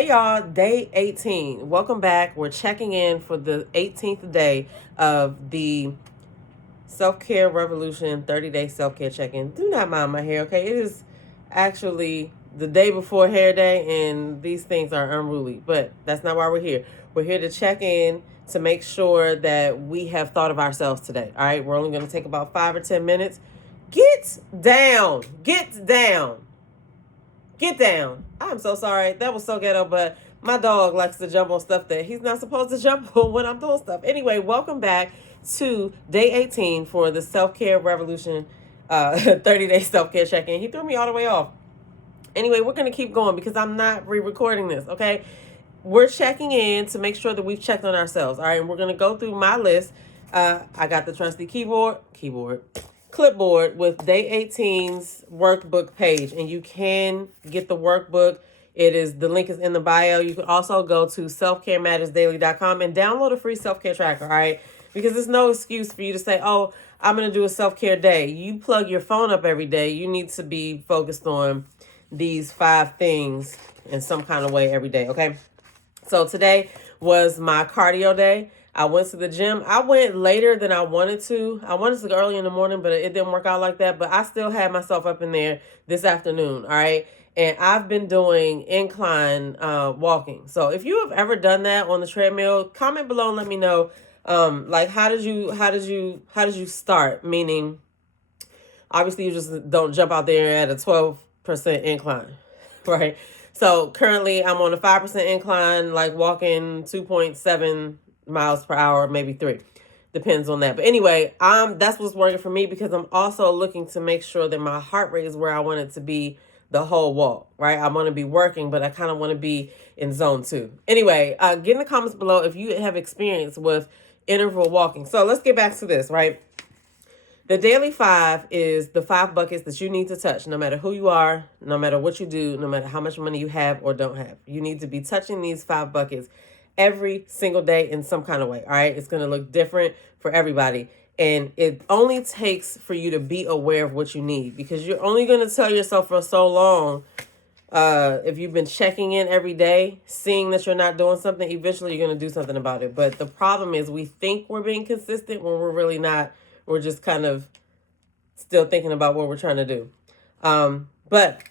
Hey y'all, day 18. Welcome back. We're checking in for the 18th day of the Self Care Revolution 30-day self care check in. Do not mind my hair, okay? It is actually the day before hair day, and these things are unruly, but that's not why we're here. We're here to check in to make sure that we have thought of ourselves today. All right, we're only going to take about 5 or 10 minutes. Get down, get down. Get down. I'm so sorry. That was so ghetto, but my dog likes to jump on stuff that he's not supposed to jump on when I'm doing stuff. Anyway, welcome back to day 18 for the Self Care Revolution 30-day self care check in. He threw me all the way off. Anyway, we're going to keep going because I'm not re recording this, okay? We're checking in to make sure that we've checked on ourselves. All right, and we're going to go through my list. I got the trusty clipboard with day 18's workbook page, and you can get the workbook. The link is in the bio. You can also go to selfcaremattersdaily.com and download a free self-care tracker. All right, because there's no excuse for you to say, oh, I'm going to do a self-care day. You plug your phone up every day. You need to be focused on these 5 things in some kind of way every day. Okay, so today was my cardio day. I went to the gym. I went later than I wanted to. I wanted to go early in the morning, but it didn't work out like that. But I still had myself up in there this afternoon. All right. And I've been doing incline walking. So if you have ever done that on the treadmill, comment below and let me know. Like how did you start? Meaning, obviously you just don't jump out there at a 12% incline, right? So currently I'm on a 5% incline, like walking 2.7 miles per hour, maybe 3. Depends on that. But anyway, that's what's working for me because I'm also looking to make sure that my heart rate is where I want it to be the whole walk, right? I want to be working, but I kind of want to be in zone 2. Anyway, get in the comments below if you have experience with interval walking. So let's get back to this, right? The daily 5 is the 5 buckets that you need to touch, no matter who you are, no matter what you do, no matter how much money you have or don't have. You need to be touching these 5 buckets every single day in some kind of way. All right. It's going to look different for everybody. And it only takes for you to be aware of what you need, because you're only going to tell yourself for so long. If you've been checking in every day, seeing that you're not doing something, eventually you're going to do something about it. But the problem is we think we're being consistent when we're really not. We're just kind of still thinking about what we're trying to do. But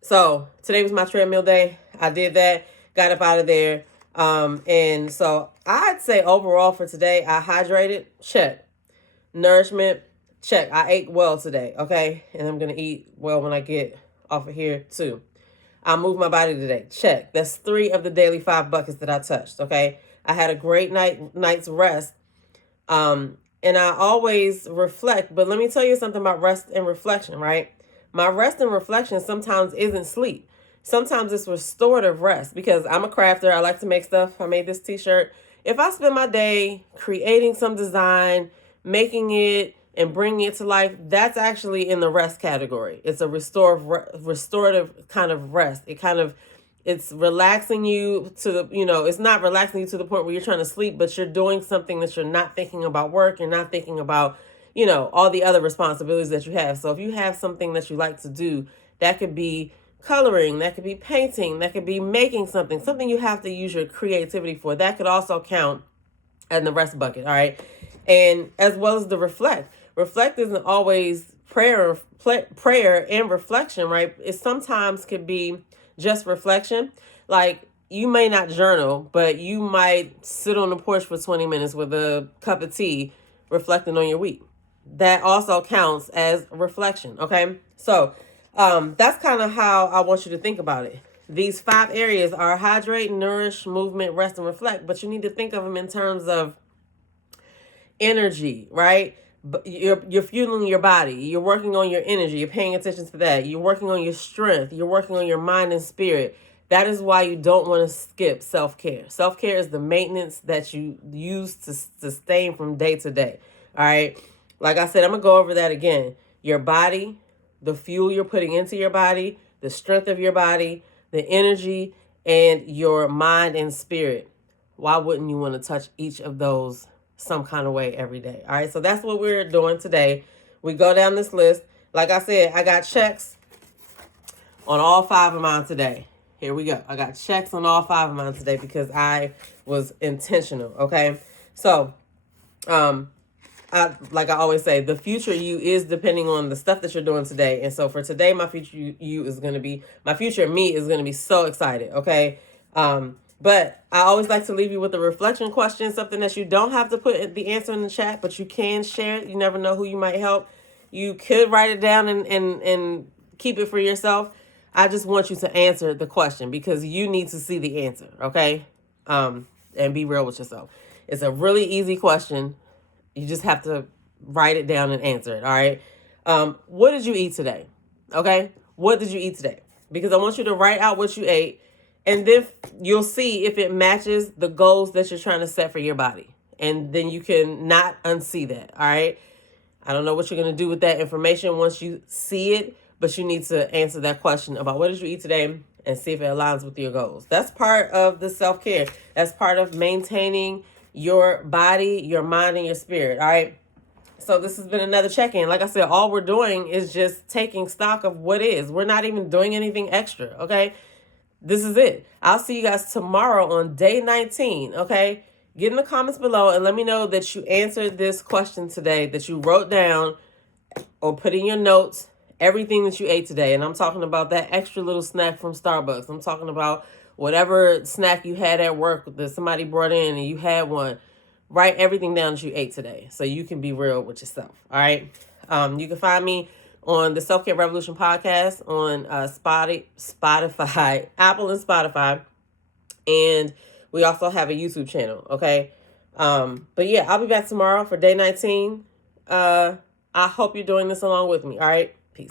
so today was my treadmill day. I did that, got up out of there. And so I'd say overall for today, I hydrated, check. Nourishment, check. I ate well today, okay? And I'm going to eat well when I get off of here too. I moved my body today, check. That's 3 of the daily 5 buckets that I touched, okay? I had a great night's rest. And I always reflect, but let me tell you something about rest and reflection, right? My rest and reflection sometimes isn't sleep. Sometimes it's restorative rest, because I'm a crafter. I like to make stuff. I made this t-shirt. If I spend my day creating some design, making it and bringing it to life, that's actually in the rest category. It's a restorative kind of rest. It's relaxing you to the, it's not relaxing you to the point where you're trying to sleep, but you're doing something that you're not thinking about work. You're not thinking about, all the other responsibilities that you have. So if you have something that you like to do, that could be coloring, that could be painting, that could be making something you have to use your creativity for. That could also count in the rest bucket. All right. And as well as the reflect. Reflect isn't always prayer and reflection, right? It sometimes could be just reflection. Like, you may not journal, but you might sit on the porch for 20 minutes with a cup of tea reflecting on your week. That also counts as reflection, okay? So that's kind of how I want you to think about it. These 5 areas are hydrate, nourish, movement, rest, and reflect, but you need to think of them in terms of energy, right? You're fueling your body. You're working on your energy. You're paying attention to that. You're working on your strength. You're working on your mind and spirit. That is why you don't want to skip self-care. Self-care is the maintenance that you use to sustain from day to day. All right. Like I said, I'm going to go over that again. Your body, the fuel you're putting into your body, the strength of your body, the energy, and your mind and spirit. Why wouldn't you want to touch each of those some kind of way every day? All right, so that's what we're doing today. We go down this list. Like I said, I got checks on all 5 of mine today. Here we go. I got checks on all 5 of mine today because I was intentional. Okay. So, like I always say, the future you is depending on the stuff that you're doing today. And so for today, my future you is going to be, my future me is going to be so excited. Okay. But I always like to leave you with a reflection question, something that you don't have to put the answer in the chat, but you can share it. You never know who you might help. You could write it down and keep it for yourself. I just want you to answer the question because you need to see the answer. Okay. And be real with yourself. It's a really easy question. You just have to write it down and answer it. All right. What did you eat today? Okay. What did you eat today? Because I want you to write out what you ate, and then you'll see if it matches the goals that you're trying to set for your body. And then you can not unsee that. All right. I don't know what you're going to do with that information once you see it, but you need to answer that question about what did you eat today and see if it aligns with your goals. That's part of the self-care. That's part of maintaining your body, your mind, and your spirit. All right. So this has been another check-in. Like I said, all we're doing is just taking stock of what is. We're not even doing anything extra. Okay. This is it. I'll see you guys tomorrow on day 19. Okay. Get in the comments below and let me know that you answered this question today, that you wrote down or put in your notes everything that you ate today. And I'm talking about that extra little snack from Starbucks. I'm talking about whatever snack you had at work that somebody brought in and you had one. Write everything down that you ate today so you can be real with yourself. All right. You can find me on the Self Care Revolution podcast on Spotify, Apple and Spotify. And we also have a YouTube channel. Okay. But yeah, I'll be back tomorrow for day 19. I hope you're doing this along with me. All right. Peace.